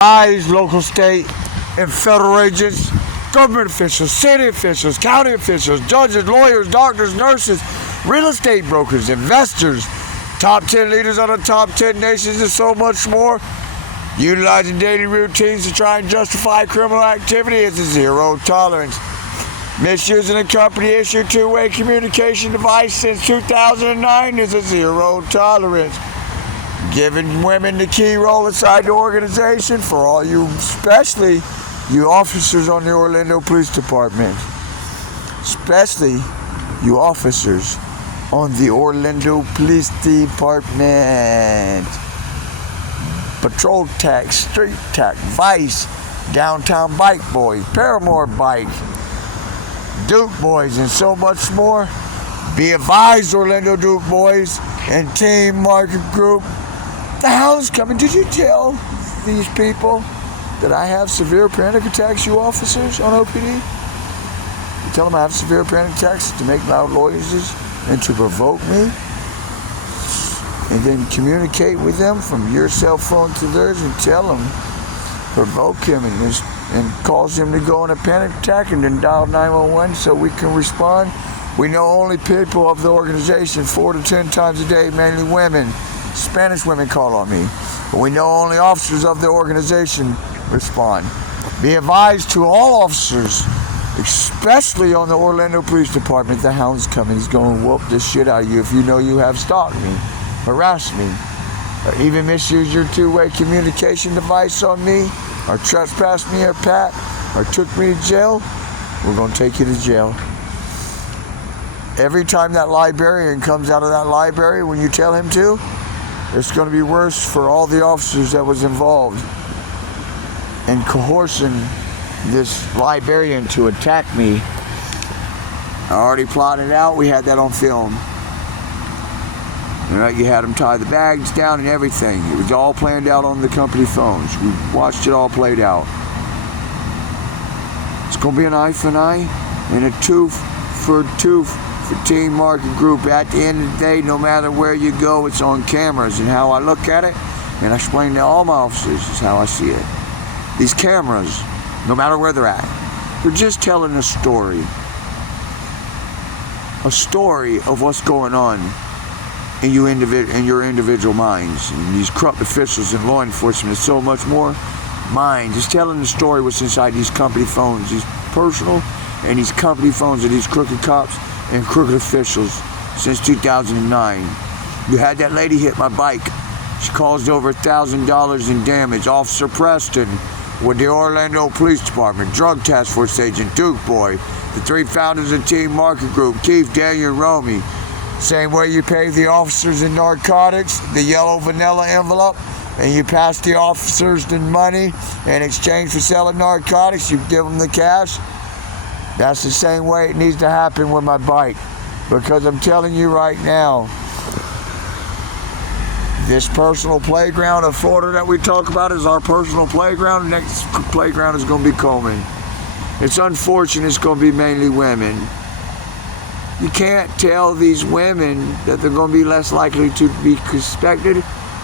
Eyes, local, state, and federal agents, government officials, city officials, county officials, judges, lawyers, doctors, nurses, real estate brokers, investors, top 10 leaders of the top 10 nations, and so much more. Utilizing daily routines to try and justify criminal activity is a zero tolerance. Misusing a company-issued two-way communication device since 2009 is a zero tolerance. Giving women the key role inside the organization for all you, especially you officers on the Orlando Police Department. Especially you officers on the Orlando Police Department. Patrol Tech, Street Tech, Vice, Downtown Bike Boys, Paramore Bike, Duke Boys, and so much more. Be advised, Orlando Duke Boys and Team Market Group. The hell is coming? Did you tell these people that I have severe panic attacks, you officers on OPD? You tell them I have severe panic attacks to make loud noises and to provoke me? And then communicate with them from your cell phone to theirs and tell them, provoke him and cause him to go in a panic attack and then dial 911 so we can respond. We know only people of the organization 4 to 10 times a day, mainly women. Spanish women call on me, but we know only officers of the organization respond. Be advised to all officers, especially on the Orlando Police Department, the hound's coming. He's going to whoop the shit out of you if you know you have stalked me, harassed me, or even misused your two-way communication device on me, or trespassed me or pat, or took me to jail. We're going to take you to jail. Every time that librarian comes out of that library, when you tell him to, it's going to be worse for all the officers that was involved in coercing this librarian to attack me. I already plotted it out. We had that on film. You had them tie the bags down and everything. It was all planned out on the company phones. We watched it all played out. It's going to be an eye for an eye and a tooth for a tooth. For Team Market Group. At the end of the day, no matter where you go, it's on cameras. And how I look at it, and I explain to all my officers, is how I see it. These cameras, no matter where they're at, they're just telling a story. A story of what's going on in your individual minds. And these corrupt officials and law enforcement and so much more. Minds. Just telling the story what's inside these company phones. These personal and these company phones of these crooked cops and crooked officials since 2009. You had that lady hit my bike. She caused over $1,000 in damage. Officer Preston with the Orlando Police Department, Drug Task Force Agent Duke Boy, the 3 founders of Team Market Group, Keith, Daniel, Romy. Same way you pay the officers in narcotics, the yellow vanilla envelope, and you pass the officers the money in exchange for selling narcotics, you give them the cash. That's the same way it needs to happen with my bike. Because I'm telling you right now, this personal playground of Florida that we talk about is our personal playground. The next playground is going to be Coleman. It's unfortunate it's going to be mainly women. You can't tell these women that they're going to be less likely to be suspected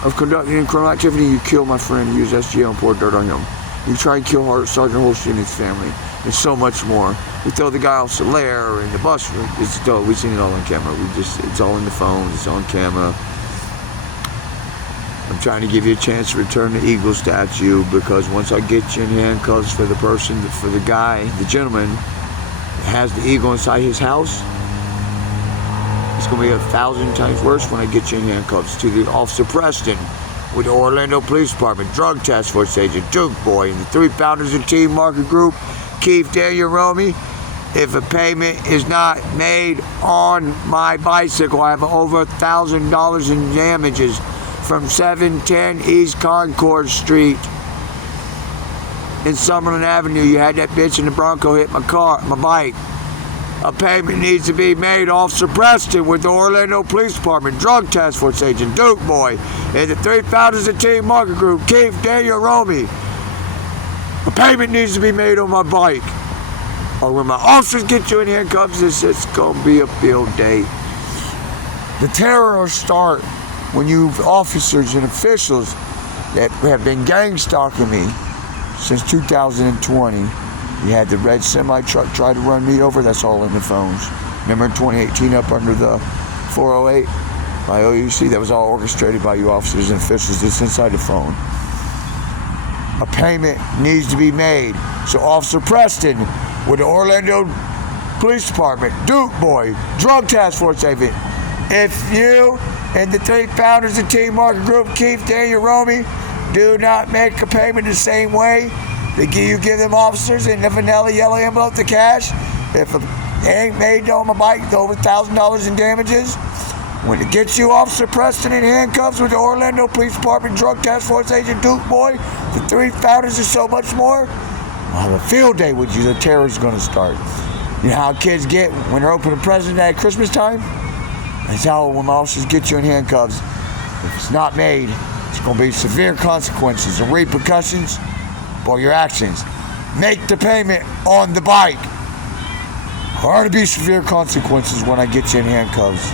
of conducting criminal activity. You kill my friend, use SGL and pour dirt on him. You try and kill Sergeant Holstein and his family. There's so much more. We throw the guy off the lair in the bus. It's dope. We've seen it all on camera. It's all in the phones. It's on camera. I'm trying to give you a chance to return the Eagle statue because once I get you in handcuffs for the person, for the guy, the gentleman that has the Eagle inside his house, it's going to be 1,000 times worse when I get you in handcuffs. To the Officer Preston with the Orlando Police Department, Drug Task Force Agent Duke Boy, and the 3 founders of Team Market Group, Keith, Daniel, Romy. If a payment is not made on my bicycle, I have over $1,000 in damages from 710 East Concord Street in Summerlin Avenue. You had that bitch in the Bronco hit my bike. A payment needs to be made. Officer Preston with the Orlando Police Department, Drug Task Force Agent Duke Boy, and the 3 founders of Team Market Group, Keith, Daniel, Romy. A payment needs to be made on my bike. Or when my officers get you in handcuffs, it's going to be a field day. The terror will start when you officers and officials that have been gang stalking me since 2020. You had the red semi-truck try to run me over. That's all in the phones. Remember in 2018 up under the 408 by OUC? That was all orchestrated by you officers and officials. It's inside the phone. A payment needs to be made. So Officer Preston with the Orlando Police Department, Duke Boy, Drug Task Force agent, if you and the 3 founders of Team Market Group, Keith, Daniel, Romy, do not make a payment the same way that you give them officers in the vanilla yellow envelope the cash, if it ain't made on my bike over $1,000 in damages, when it gets you Officer Preston in handcuffs with the Orlando Police Department Drug Task Force agent Duke Boy, the 3 founders and so much more, I'll have a field day with you. The terror's going to start. You know how kids get when they're opening presents at Christmas time? That's how when officers get you in handcuffs. If it's not made, it's going to be severe consequences and repercussions for your actions. Make the payment on the bike. There are to be severe consequences when I get you in handcuffs.